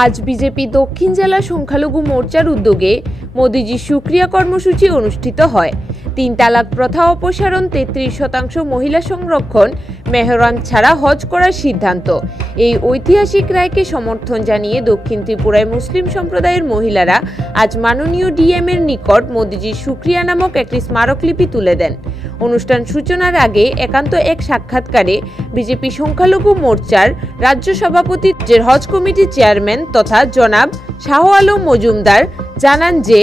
আজ বিজেপি দক্ষিণ জেলা সংখ্যালঘু মোর্চার উদ্যোগে মোদিজির সুক্রিয়া কর্মসূচি অনুষ্ঠিত হয়। 3 তালাক প্রথা অপসারণ, 33% মহিলা সংরক্ষণ, মেহরাম ছাড়া হজ করার সিদ্ধান্ত। এই ঐতিহাসিক রায়কে সমর্থন জানিয়ে দক্ষিণ ত্রিপুরায় মুসলিম সম্প্রদায়ের মহিলারা আজ মাননীয় ডিএম এর নিকট মোদিজির সুক্রিয়া নামক একটি স্মারকলিপি তুলে দেন। অনুষ্ঠান সূচনার আগে একান্ত এক সাক্ষাৎকারে বিজেপি সংখ্যালঘু মোর্চার রাজ্য সভাপতি হজ কমিটির চেয়ারম্যান তথা জনাব শাহ আলম মজুমদার জানান যে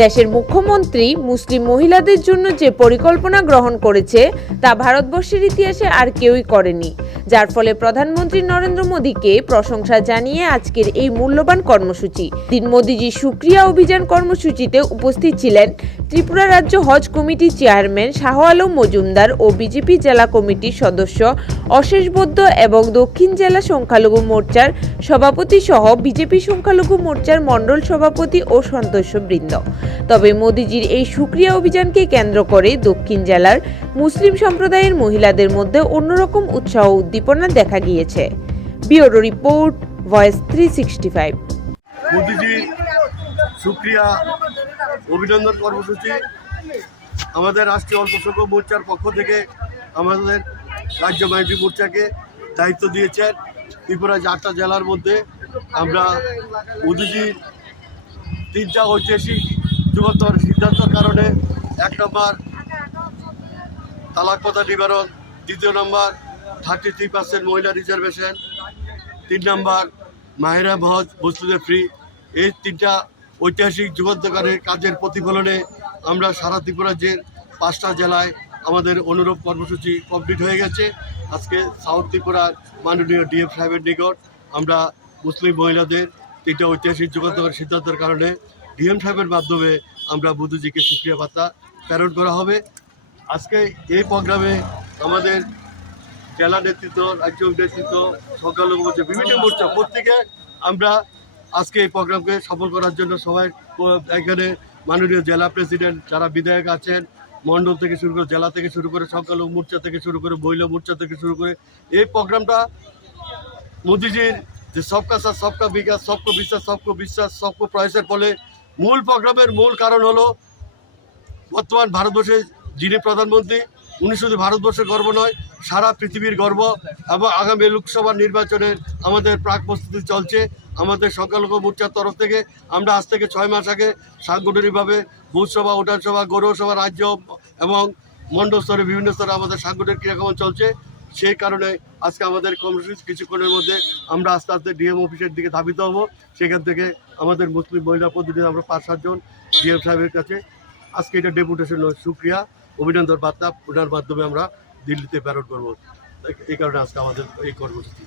দেশের মুখ্যমন্ত্রী মুসলিম মহিলাদের জন্য যে পরিকল্পনা গ্রহণ করেছে তা ভারতবর্ষের ইতিহাসে আর কেউই করেনি, যার ফলে প্রধানমন্ত্রী নরেন্দ্র মোদীকে প্রশংসা জানিয়ে আজকের এই মূল্যবান কর্মসূচি। দিন মোদিজি সুক্রিয়া অভিযান কর্মসূচিতে উপস্থিত ছিলেন ত্রিপুরা রাজ্য হজ কমিটির চেয়ারম্যান শাহ আলম মজুমদার ও বিজেপি জেলা কমিটির সদস্য অশেষ বৈদ্য এবং দক্ষিণ জেলা সংখ্যালঘু মোর্চার সভাপতি সহ বিজেপি সংখ্যালঘু মোর্চার মণ্ডল সভাপতি ও সদস্যবৃন্দ। তবে মোদিজির এই সুক্রিয়া অভিযানকে কেন্দ্র করে দক্ষিণ জেলার মুসলিম সম্প্রদায়ের মহিলাদের মধ্যে অন্যরকম উৎসাহ উদ্দীপনা দেখা গিয়েছে। Bureau report, voice 365। মোদিজি সুক্রিয়া অভিনন্দন কর্মসূচি আমাদের রাষ্ট্রীয় অল্পসংখ্যক মোর্চার পক্ষ থেকে আমাদের রাজ্য মাইনরিটি মোর্চাকে দায়িত্ব দিয়েছেন। ত্রিপুরা 8টা জেলার মধ্যে আমরা মোদিজির 3টা ঐতিহাসিক যুগান্তর সিদ্ধান্তের কারণে 1 নম্বর তালাক প্রথা নিবারণ, 2 নম্বর 33% মহিলা রিজার্ভেশন, 3 নম্বর মেহরাম হজ মুসলিমদের ফ্রি, এই 3টা ঐতিহাসিক যুগান্তকারের কাজের প্রতিফলনে আমরা সারা ত্রিপুরা যে 5টা জেলায় আমাদের অনুরূপ কর্মসূচি কমপ্লিট হয়ে গেছে। আজকে সাউথ ত্রিপুরার মাননীয় ডিএম সাহেবের নিকট আমরা মুসলিম মহিলাদের 3টা ঐতিহাসিক যুগান্তকার সিদ্ধান্তের কারণে ডিএম সাহেবের মাধ্যমে আমরা মোদিজিকে সুক্রিয়া বার্তা প্রেরণ করা হবে। আজকে এই প্রোগ্রামে আমাদের জেলা নেতৃত্ব, রাজ্য নেতৃত্ব, সংখ্যালঘু মোর্চা, বিভিন্ন মোর্চা প্রত্যেকে আমরা আজকে এই প্রোগ্রামকে সফল করার জন্য সবাই এখানে মাননীয় জেলা প্রেসিডেন্ট, যারা বিধায়ক আছেন, মণ্ডল থেকে শুরু করে, জেলা থেকে শুরু করে, সংখ্যালঘু মোর্চা থেকে শুরু করে, মহিলা মোর্চা থেকে শুরু করে, এই প্রোগ্রামটা মোদিজির যে সবকা সাথ সবকা বিকাশ, সবকো বিশ্বাস, সবকো প্রয়াসের ফলে মূল প্রোগ্রামের মূল কারণ হলো বর্তমান ভারতবর্ষে যিনি প্রধানমন্ত্রী, উনি শুধু ভারতবর্ষের গর্ব নয়, সারা পৃথিবীর গর্ব। এবং আগামী লোকসভা নির্বাচনের আমাদের প্রাক প্রস্তুতি চলছে। আমাদের সংখ্যালঘু মোর্চার তরফ থেকে আমরা আজ থেকে 6 মাস আগে সাংগঠনিকভাবে বুথসভা, উঠানসভা, গৌরসভা, রাজ্য এবং মণ্ডল স্তরে বিভিন্ন স্তরে আমাদের সাংগঠনিক ক্রিয়াকর্ম চলছে। সেই কারণে আজকে আমাদের কর্মসূচি কিছুক্ষণের মধ্যে আমরা আস্তে আস্তে ডিএম অফিসের দিকে ধাবিত হব। সেখান থেকে আমাদের মুসলিম মহিলা প্রতিনিধি আমরা 5-7 জন ডিএম সাহেবের কাছে আজকে এটা ডেপুটেশন সুক্রিয়া অভিনন্দন বার্তা ওনার মাধ্যমে আমরা দিল্লিতে প্রেরণ করবো। এই কারণে আজকে আমাদের এই কর্মসূচি।